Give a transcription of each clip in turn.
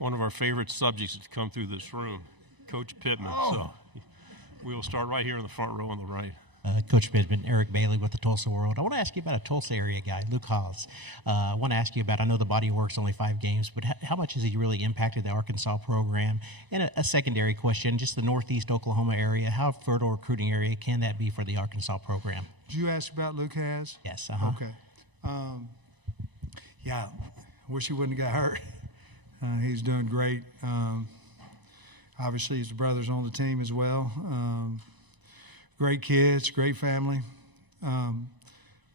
one of our favorite subjects that's come through this room, Coach Pittman. So we will start right here in the front row on the right. Coach Pittman, Eric Bailey with the Tulsa World. I want to ask you about a Tulsa area guy, Luke Haas. I want to ask you about, I know the body of work's only 5 games, but how much has he really impacted the Arkansas program? And a secondary question, just the Northeast Oklahoma area, how fertile recruiting area can that be for the Arkansas program? Did you ask about Luke Haas? Yes. Okay. Yeah, wish he wouldn't have got hurt. He's doing great. Obviously, his brother's on the team as well. Great kids, great family.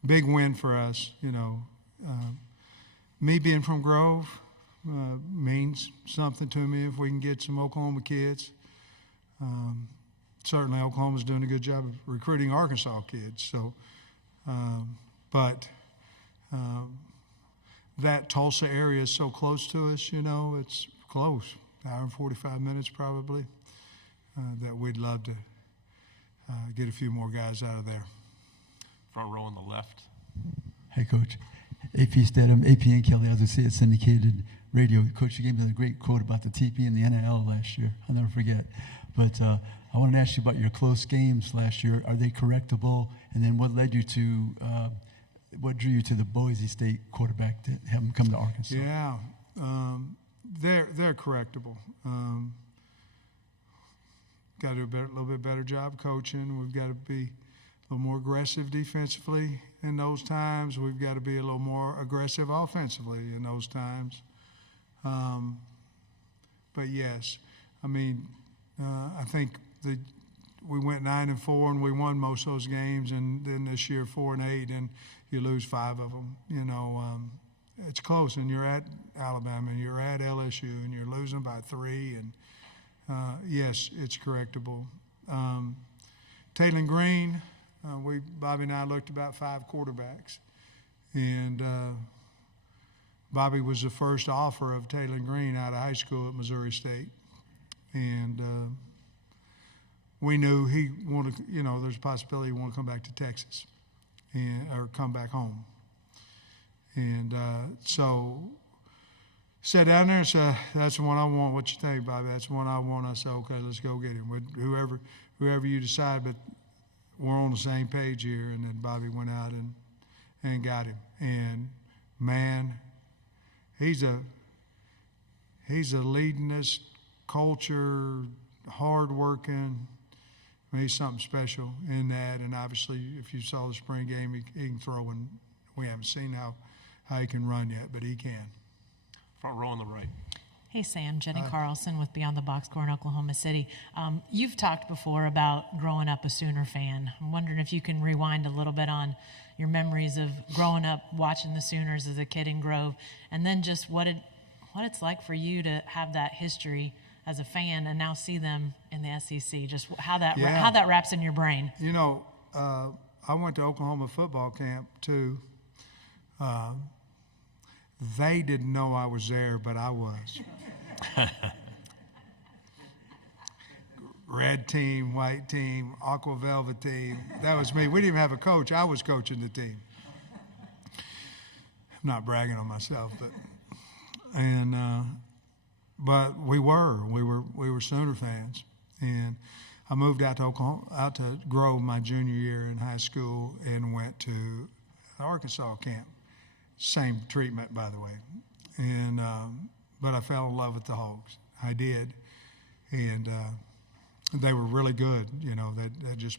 Big win for us, you know. Me being from Grove means something to me if we can get some Oklahoma kids. Certainly Oklahoma's doing a good job of recruiting Arkansas kids. So, that Tulsa area is so close to us, you know, it's close, hour and 45 minutes probably, that we'd love to get a few more guys out of there. Front row on the left. Hey, Coach. AP Stedham, AP and Kelly, as I say, it's syndicated radio. Coach, you gave me a great quote about the TP and the NIL last year. I'll never forget. But I wanted to ask you about your close games last year. Are they correctable? And then what led you to, what drew you to the Boise State quarterback to have him come to Arkansas? Yeah, they're correctable. Got to do a little bit better job coaching. We've got to be a little more aggressive defensively in those times. We've got to be a little more aggressive offensively in those times. But yes, I mean, I think we went 9-4 and we won most of those games, and then this year 4-8, and you lose 5 of them. You know, it's close, and you're at Alabama, and you're at LSU, and you're losing by 3, and yes, it's correctable. Taylor Green, Bobby and I looked about 5 quarterbacks, and Bobby was the first offer of Taylor Green out of high school at Missouri State, and we knew he wanted, you know, there's a possibility he wanted to come back to Texas or come back home, and so sat down there and said, "That's the one I want. What you think, Bobby? That's the one I want." I said, "Okay, let's go get him. Whoever you decide, but we're on the same page here." And then Bobby went out and got him. And man, he's a leadingist, culture, hard-working. I mean, he's something special in that. And obviously, if you saw the spring game, he can throw, and we haven't seen how he can run yet, but he can. Front row on the right. Hey, Sam. Jenny Carlson with Beyond the Box Score in Oklahoma City. You've talked before about growing up a Sooner fan. I'm wondering if you can rewind a little bit on your memories of growing up watching the Sooners as a kid in Grove, and then just what it's like for you to have that history as a fan and now see them in the SEC. Just how that wraps in your brain. You know, I went to Oklahoma football camp too. They didn't know I was there, but I was. Red team, white team, aqua velvet team. That was me. We didn't even have a coach. I was coaching the team. I'm not bragging on myself, but we were Sooner fans, and I moved out to Grove my junior year in high school and went to the Arkansas camp. Same treatment, by the way, and but I fell in love with the Hogs. I did, and they were really good. You know, they just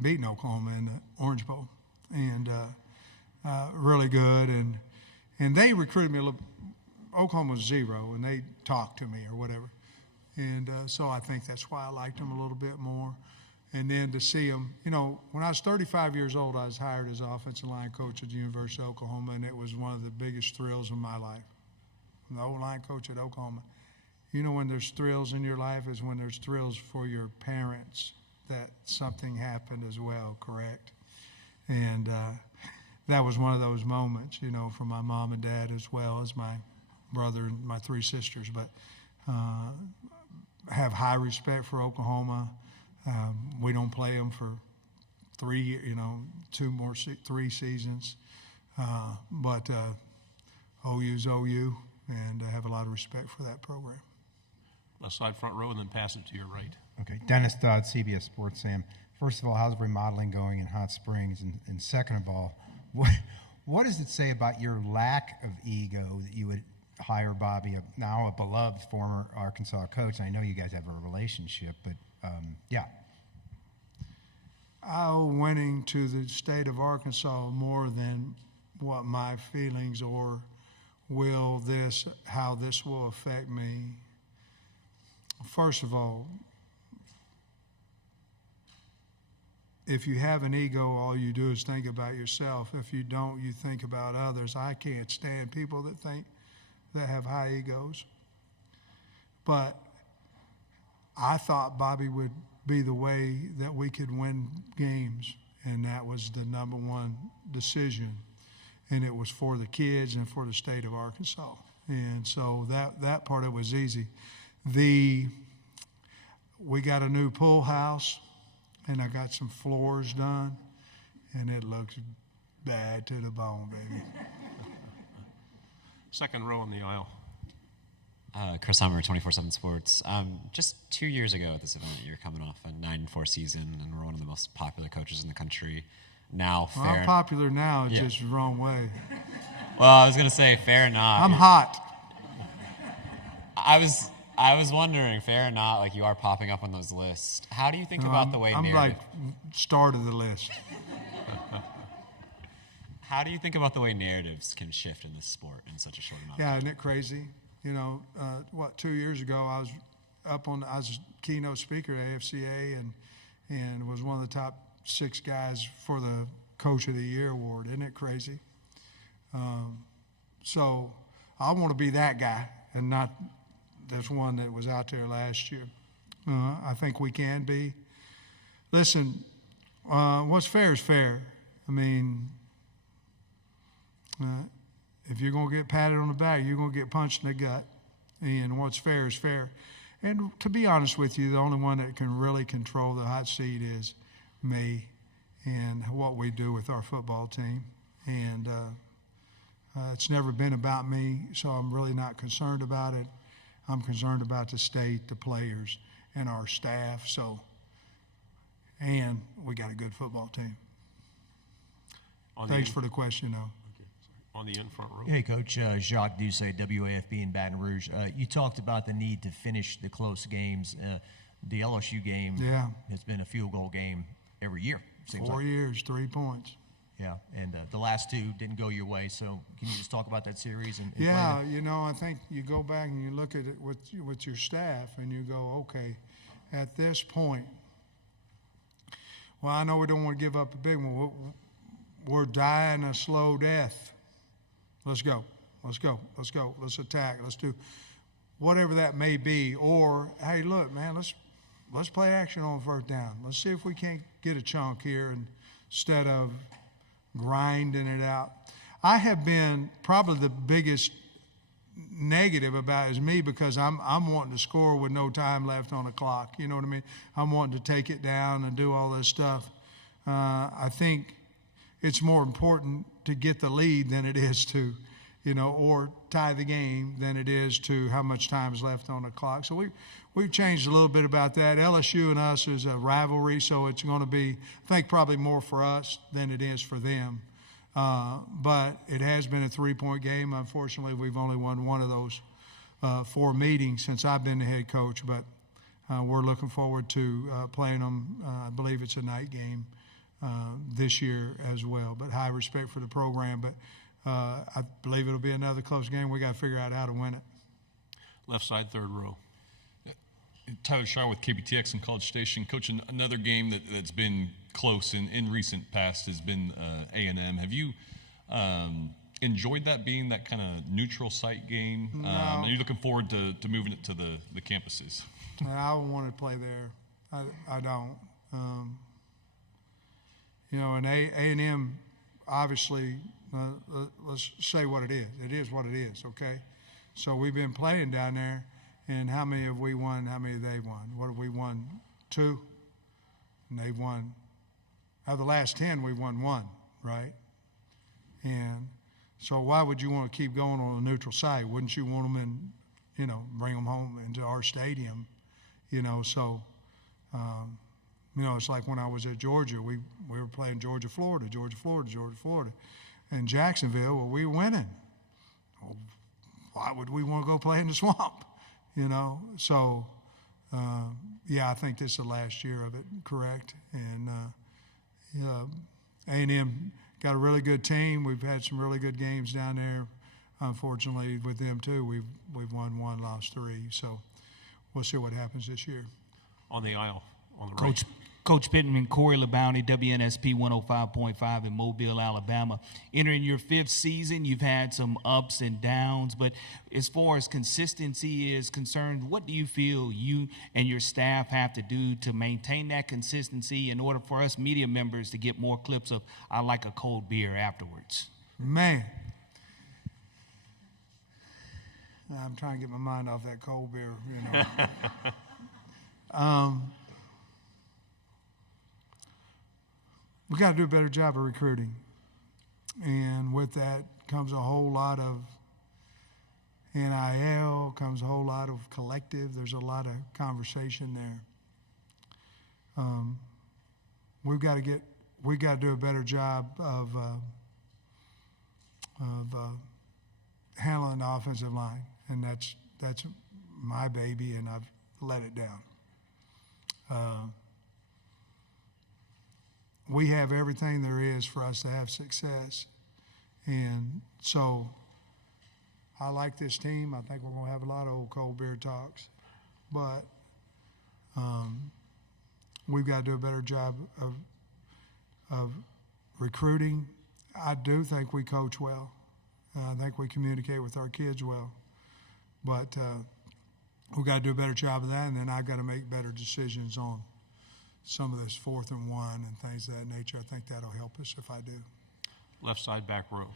beaten Oklahoma in the Orange Bowl, and really good. And they recruited me a little. Oklahoma was 0, and they talked to me or whatever, and so I think that's why I liked them a little bit more. And then to see them, you know, when I was 35 years old, I was hired as offensive line coach at the University of Oklahoma, and it was one of the biggest thrills of my life. I'm the O-line coach at Oklahoma. You know, when there's thrills in your life is when there's thrills for your parents that something happened as well, correct? And that was one of those moments, you know, for my mom and dad as well as my brother and my 3 sisters. But have high respect for Oklahoma. We don't play them for 3 seasons. But OU's OU, and I have a lot of respect for that program. Left side, front row, and then pass it to your right. Okay, Dennis Dodd, CBS Sports. Sam, first of all, how's remodeling going in Hot Springs? And second of all, what does it say about your lack of ego that you would hire Bobby, now a beloved former Arkansas coach? I know you guys have a relationship, but yeah. I owe winning to the state of Arkansas more than what my feelings or how this will affect me. First of all, if you have an ego, all you do is think about yourself. If you don't, you think about others. I can't stand people that have high egos. But I thought Bobby would be the way that we could win games, and that was the number one decision. And it was for the kids and for the state of Arkansas. And so that part of it was easy. We got a new pool house, and I got some floors done, and it looks bad to the bone, baby. Second row on the aisle. Chris Hummer, 24/7 Sports. Just 2 years ago at this event, you're coming off a 9-4 season, and we're one of the most popular coaches in the country. Now, well, I'm popular now, it's just the wrong way. Well, I was going to say, fair or not. I'm hot. I was wondering, fair or not, like you are popping up on those lists. How do you think about the way I'm narrative? like start of the list. How do you think about the way narratives can shift in this sport in such a short amount of time? Yeah, isn't it crazy? 2 years ago I was I was keynote speaker at AFCA and was one of the top 6 guys for the Coach of the Year award. Isn't it crazy? So I want to be that guy and not this one that was out there last year. I think we can be. Listen, what's fair is fair. I mean, if you're going to get patted on the back, you're going to get punched in the gut. And what's fair is fair. And to be honest with you, the only one that can really control the hot seat is me and what we do with our football team. And it's never been about me, so I'm really not concerned about it. I'm concerned about the state, the players, and our staff. And we got a good football team. Thanks for the question, though. On the in front row. Hey, Coach. Jacques Doucet, WAFB in Baton Rouge. You talked about the need to finish the close games. The LSU game has been a field goal game every year. 4 years, 3 points. Yeah, and the last 2 didn't go your way. So can you just talk about that series? And yeah, I think you go back and you look at it with your staff and you go, okay, at this point, well, I know we don't want to give up a big one. We're dying a slow death. Let's go. Let's go. Let's go. Let's attack. Let's do whatever that may be. Or, hey, look, man, let's play action on first down. Let's see if we can't get a chunk here instead of grinding it out. I have been probably the biggest negative about it is me because I'm wanting to score with no time left on the clock. You know what I mean? I'm wanting to take it down and do all this stuff. I think it's more important to get the lead than it is to, or tie the game than it is to how much time is left on the clock. So we've changed a little bit about that. LSU and us is a rivalry, so it's going to be, I think, probably more for us than it is for them. But it has been a 3-point game. Unfortunately, we've only won one of those 4 meetings since I've been the head coach. But we're looking forward to playing them. I believe it's a night game this year as well. But high respect for the program. But I believe it'll be another close game. We got to figure out how to win it. Left side, third row. Tyler Shaw with KBTX and College Station. Coach, another game that's been close in recent past has been A&M. Have you enjoyed that being that kind of neutral site game? No. Are you looking forward to moving it to the campuses? I don't want to play there. I don't. And A&M, obviously, let's say what it is. It is what it is, okay? So we've been playing down there, and how many have we won? How many have they won? What have we won? 2? And they've won. Out of the last 10, we've won 1, right? And So why would you want to keep going on a neutral site? Wouldn't you want them in, bring them home into our stadium, So, it's like when I was at Georgia, we were playing Georgia, Florida, and Jacksonville. Well, we were winning. Well, why would we want to go play in the swamp? So. I think this is the last year of it, correct? And A&M got a really good team. We've had some really good games down there. Unfortunately, with them too, we've won one, lost three. So we'll see what happens this year. On the aisle, on the right. Coach Pittman, Corey LeBounty, WNSP 105.5 in Mobile, Alabama. Entering your 5th season, you've had some ups and downs, but as far as consistency is concerned, what do you feel you and your staff have to do to maintain that consistency in order for us media members to get more clips of "I like a cold beer" afterwards? Man, I'm trying to get my mind off that cold beer, We got to do a better job of recruiting. And with that comes a whole lot of NIL, comes a whole lot of collective. There's a lot of conversation there. We got to do a better job of handling the offensive line. And that's my baby, and I've let it down. We have everything there is for us to have success. And so I like this team. I think we're going to have a lot of old cold beer talks. But we've got to do a better job of recruiting. I do think we coach well. I think we communicate with our kids well. But we've got to do a better job of that, and then I've got to make better decisions on some of this 4th and 1 and things of that nature. I think that'll help us if I do. Left side, back row.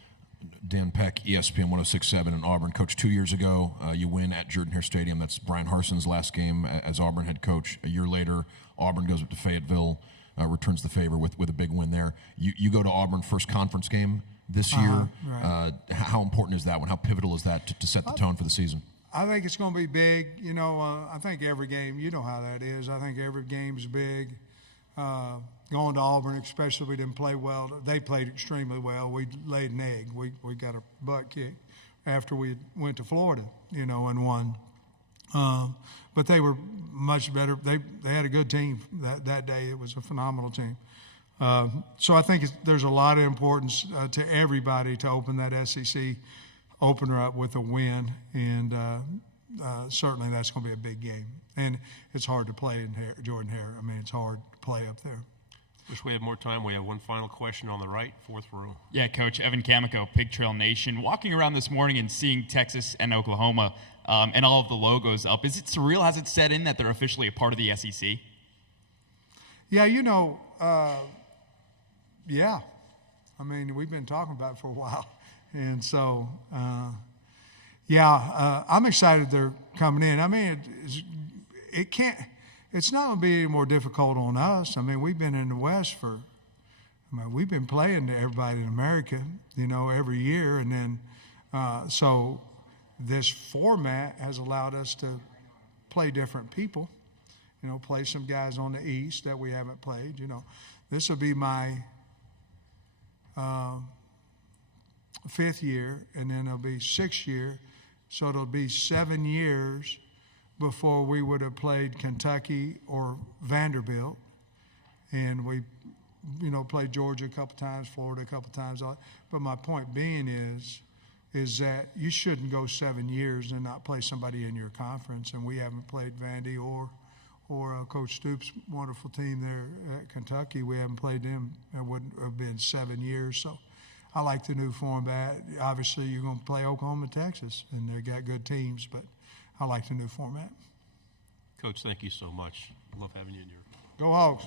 Dan Peck, ESPN 106.7 in Auburn. Coach, 2 years ago, you win at Jordan-Hare Stadium. That's Brian Harson's last game as Auburn head coach. A year later, Auburn goes up to Fayetteville, returns the favor with a big win there. You go to Auburn, first conference game this year. Right. How important is that one? How pivotal is that to set the tone for the season? I think it's going to be big. I think every game, you know how that is. I think every game's big. Going to Auburn, especially, we didn't play well. They played extremely well. We laid an egg. We got a butt kick after we went to Florida, and won. But they were much better. They had a good team that day. It was a phenomenal team. So I think there's a lot of importance to everybody to open that SEC opener up with a win, and certainly that's going to be a big game. And it's hard to play in Jordan-Hare. I mean, it's hard to play up there. Wish we had more time. We have one final question on the right, 4th row. Yeah, Coach. Evan Camico, Pig Trail Nation. Walking around this morning and seeing Texas and Oklahoma and all of the logos up, is it surreal? Has it set in that they're officially a part of the SEC? Yeah, yeah. I mean, we've been talking about it for a while. And so, I'm excited they're coming in. I mean, it's not going to be any more difficult on us. I mean, we've been in the West we've been playing everybody in America, every year. And then, so this format has allowed us to play different people, play some guys on the East that we haven't played. This will be my 5th year, and then it'll be 6th year. So it'll be 7 years before we would have played Kentucky or Vanderbilt. And we, played Georgia a couple times, Florida a couple times. But my point being is that you shouldn't go 7 years and not play somebody in your conference. And we haven't played Vandy or Coach Stoops' wonderful team there at Kentucky. We haven't played them. It wouldn't have been 7 years. So I like the new format. Obviously, you're going to play Oklahoma and Texas, and they got good teams, but I like the new format. Coach, thank you so much. Love having you in here. Go Hogs.